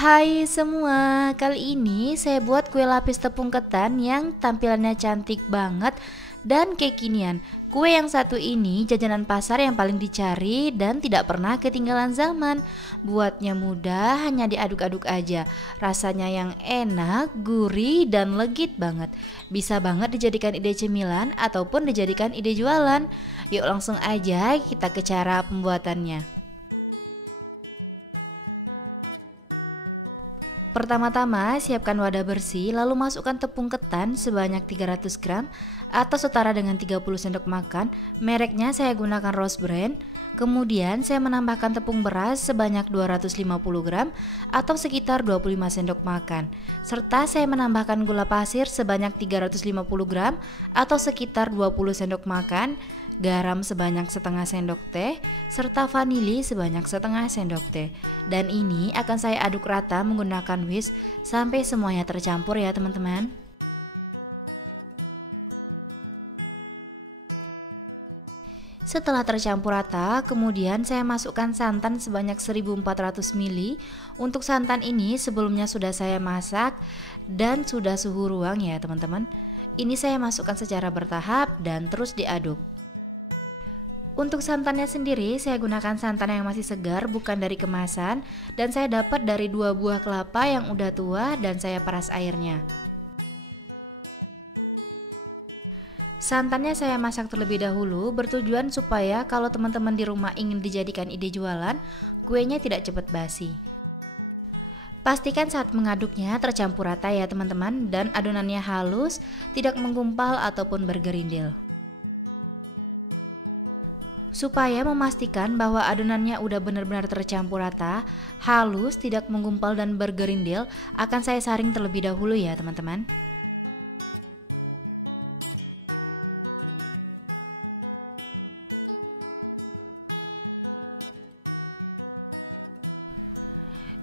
Hai semua, kali ini saya buat kue lapis tepung ketan yang tampilannya cantik banget dan kekinian. Kue yang satu ini jajanan pasar yang paling dicari dan tidak pernah ketinggalan zaman. Buatnya mudah, hanya diaduk-aduk aja. Rasanya yang enak, gurih, dan legit banget. Bisa banget dijadikan ide cemilan ataupun dijadikan ide jualan. Yuk langsung aja kita ke cara pembuatannya. Pertama-tama, siapkan wadah bersih, lalu masukkan tepung ketan sebanyak 300 gram atau setara dengan 30 sendok makan. Mereknya saya gunakan Rose Brand. Kemudian saya menambahkan tepung beras sebanyak 250 gram atau sekitar 25 sendok makan. Serta saya menambahkan gula pasir sebanyak 350 gram atau sekitar 20 sendok makan, garam sebanyak setengah sendok teh, serta vanili sebanyak setengah sendok teh. Dan ini akan saya aduk rata menggunakan whisk sampai semuanya tercampur ya teman-teman. Setelah tercampur rata, kemudian saya masukkan santan sebanyak 1400 ml. Untuk santan ini sebelumnya sudah saya masak dan sudah suhu ruang ya teman-teman. Ini saya masukkan secara bertahap dan terus diaduk. Untuk santannya sendiri saya gunakan santan yang masih segar, bukan dari kemasan, dan saya dapat dari 2 buah kelapa yang udah tua dan saya peras airnya. Santannya saya masak terlebih dahulu bertujuan supaya kalau teman-teman di rumah ingin dijadikan ide jualan, kuenya tidak cepat basi. Pastikan saat mengaduknya tercampur rata ya teman-teman, dan adonannya halus, tidak menggumpal ataupun bergerindil. Supaya memastikan bahwa adonannya udah benar-benar tercampur rata, halus, tidak menggumpal dan bergerindil, akan saya saring terlebih dahulu ya teman-teman.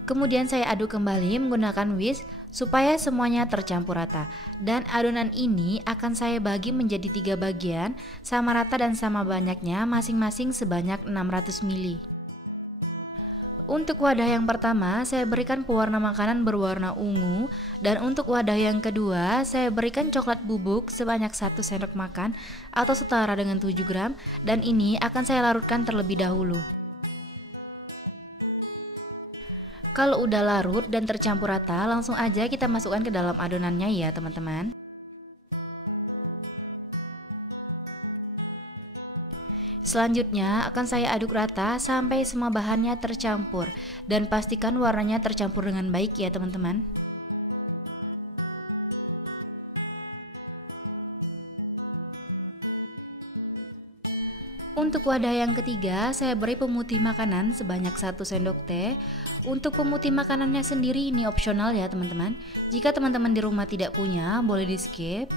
Kemudian saya aduk kembali menggunakan whisk supaya semuanya tercampur rata. Dan adonan ini akan saya bagi menjadi 3 bagian, sama rata dan sama banyaknya, masing-masing sebanyak 600 ml. Untuk wadah yang pertama saya berikan pewarna makanan berwarna ungu, dan untuk wadah yang kedua saya berikan coklat bubuk sebanyak 1 sendok makan atau setara dengan 7 gram, dan ini akan saya larutkan terlebih dahulu. Kalau udah larut dan tercampur rata, langsung aja kita masukkan ke dalam adonannya ya teman-teman. Selanjutnya akan saya aduk rata sampai semua bahannya tercampur, dan pastikan warnanya tercampur dengan baik ya teman-teman. Untuk wadah yang ketiga saya beri pemutih makanan sebanyak 1 sendok teh. Untuk pemutih makanannya sendiri ini opsional ya teman-teman. Jika teman-teman di rumah tidak punya, boleh di skip.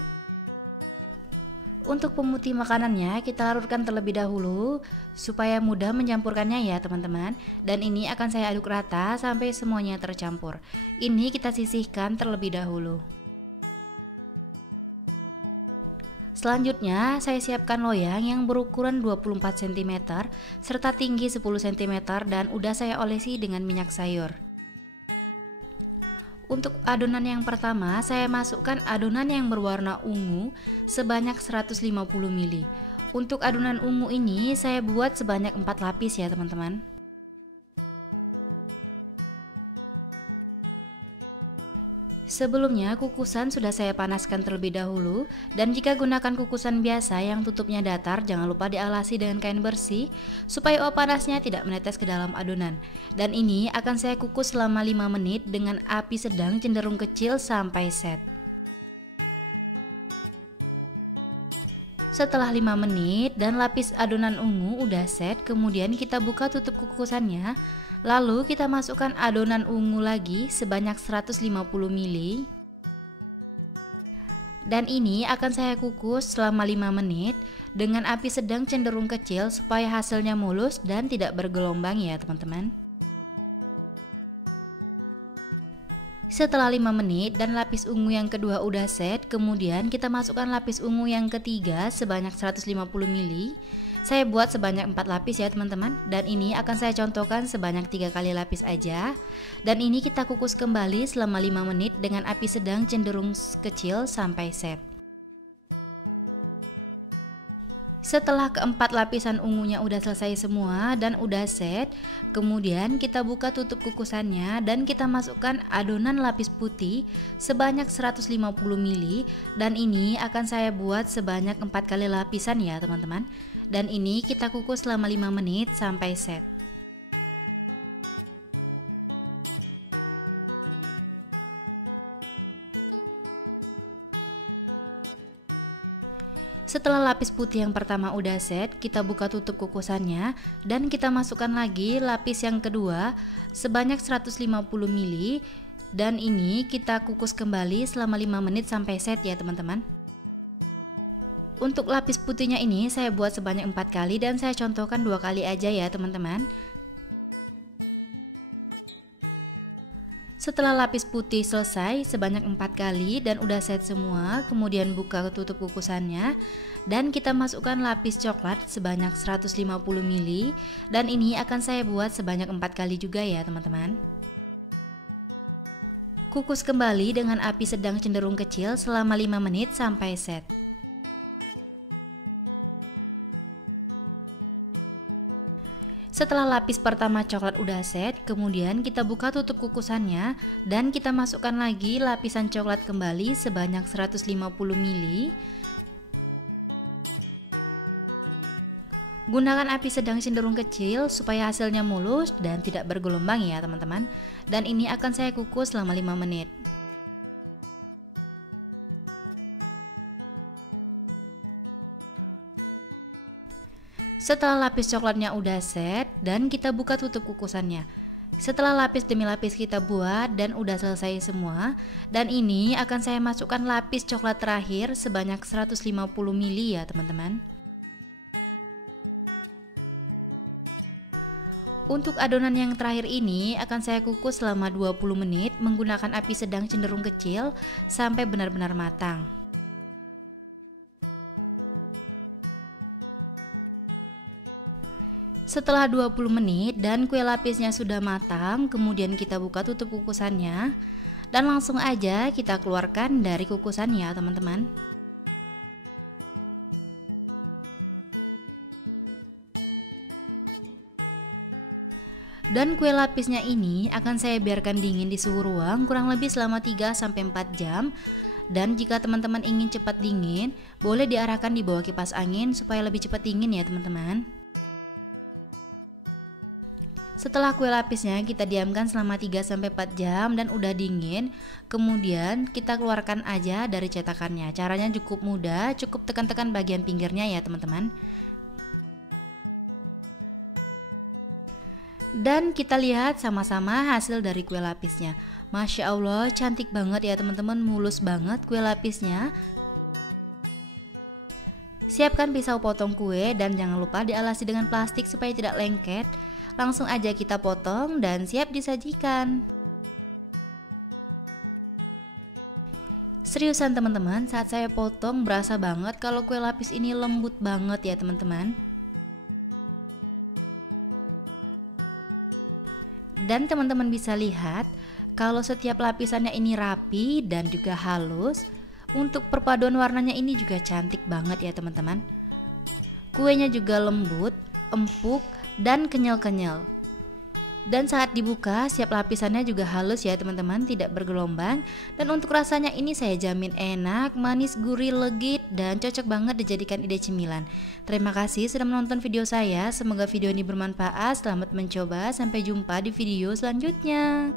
Untuk pemutih makanannya kita larutkan terlebih dahulu supaya mudah mencampurkannya ya teman-teman. Dan ini akan saya aduk rata sampai semuanya tercampur. Ini kita sisihkan terlebih dahulu. Selanjutnya saya siapkan loyang yang berukuran 24 cm serta tinggi 10 cm dan udah saya olesi dengan minyak sayur. Untuk adonan yang pertama saya masukkan adonan yang berwarna ungu sebanyak 150 ml. Untuk adonan ungu ini saya buat sebanyak 4 lapis ya teman-teman. Sebelumnya kukusan sudah saya panaskan terlebih dahulu, dan jika gunakan kukusan biasa yang tutupnya datar, jangan lupa dialasi dengan kain bersih supaya uap panasnya tidak menetes ke dalam adonan. Dan ini akan saya kukus selama 5 menit dengan api sedang cenderung kecil sampai set. Setelah 5 menit dan lapis adonan ungu udah set, kemudian kita buka tutup kukusannya. Lalu kita masukkan adonan ungu lagi sebanyak 150 ml. Dan ini akan saya kukus selama 5 menit dengan api sedang cenderung kecil supaya hasilnya mulus dan tidak bergelombang ya teman-teman. Setelah 5 menit dan lapis ungu yang kedua udah set, kemudian kita masukkan lapis ungu yang ketiga sebanyak 150 ml. Saya buat sebanyak 4 lapis ya teman-teman, dan ini akan saya contohkan sebanyak 3 kali lapis aja. Dan ini kita kukus kembali selama 5 menit dengan api sedang cenderung kecil sampai set. Setelah keempat lapisan ungunya udah selesai semua dan udah set, kemudian kita buka tutup kukusannya dan kita masukkan adonan lapis putih sebanyak 150 ml, dan ini akan saya buat sebanyak 4 kali lapisan ya teman-teman. Dan ini kita kukus selama 5 menit sampai set. Setelah lapis putih yang pertama udah set, kita buka tutup kukusannya dan kita masukkan lagi lapis yang kedua sebanyak 150 ml, dan ini kita kukus kembali selama 5 menit sampai set ya teman-teman. Untuk lapis putihnya ini saya buat sebanyak 4 kali dan saya contohkan 2 kali aja ya teman-teman. Setelah lapis putih selesai sebanyak 4 kali dan udah set semua, kemudian buka tutup kukusannya dan kita masukkan lapis coklat sebanyak 150 ml, dan ini akan saya buat sebanyak 4 kali juga ya teman-teman. Kukus kembali dengan api sedang cenderung kecil selama 5 menit sampai set. Setelah lapis pertama coklat udah set, kemudian kita buka tutup kukusannya dan kita masukkan lagi lapisan coklat kembali sebanyak 150 ml. Gunakan api sedang cenderung kecil supaya hasilnya mulus dan tidak bergelombang ya teman-teman. Dan ini akan saya kukus selama 5 menit. Setelah lapis coklatnya udah set dan kita buka tutup kukusannya. Setelah lapis demi lapis kita buat dan udah selesai semua, dan ini akan saya masukkan lapis coklat terakhir sebanyak 150 ml ya teman-teman. Untuk adonan yang terakhir ini akan saya kukus selama 20 menit menggunakan api sedang cenderung kecil sampai benar-benar matang. Setelah 20 menit dan kue lapisnya sudah matang, kemudian kita buka tutup kukusannya dan langsung aja kita keluarkan dari kukusannya teman-teman. Dan kue lapisnya ini akan saya biarkan dingin di suhu ruang kurang lebih selama 3-4 jam. Dan jika teman-teman ingin cepat dingin, boleh diarahkan di bawah kipas angin supaya lebih cepat dingin ya teman-teman. Setelah kue lapisnya kita diamkan selama 3-4 jam dan udah dingin, kemudian kita keluarkan aja dari cetakannya. Caranya cukup mudah, cukup tekan-tekan bagian pinggirnya ya teman-teman. Dan kita lihat sama-sama hasil dari kue lapisnya. Masya Allah, cantik banget ya teman-teman, mulus banget kue lapisnya. Siapkan pisau potong kue dan jangan lupa dialasi dengan plastik supaya tidak lengket. Langsung aja kita potong dan siap disajikan. Seriusan teman-teman, saat saya potong berasa banget kalau kue lapis ini lembut banget ya teman-teman. Dan teman-teman bisa lihat kalau setiap lapisannya ini rapi dan juga halus. Untuk perpaduan warnanya ini juga cantik banget ya teman-teman. Kuenya juga lembut, empuk, dan kenyal-kenyal. Dan saat dibuka setiap lapisannya juga halus ya teman-teman, tidak bergelombang. Dan untuk rasanya ini saya jamin enak, manis, gurih, legit, dan cocok banget dijadikan ide cemilan. Terima kasih sudah menonton video saya, semoga video ini bermanfaat. Selamat mencoba, sampai jumpa di video selanjutnya.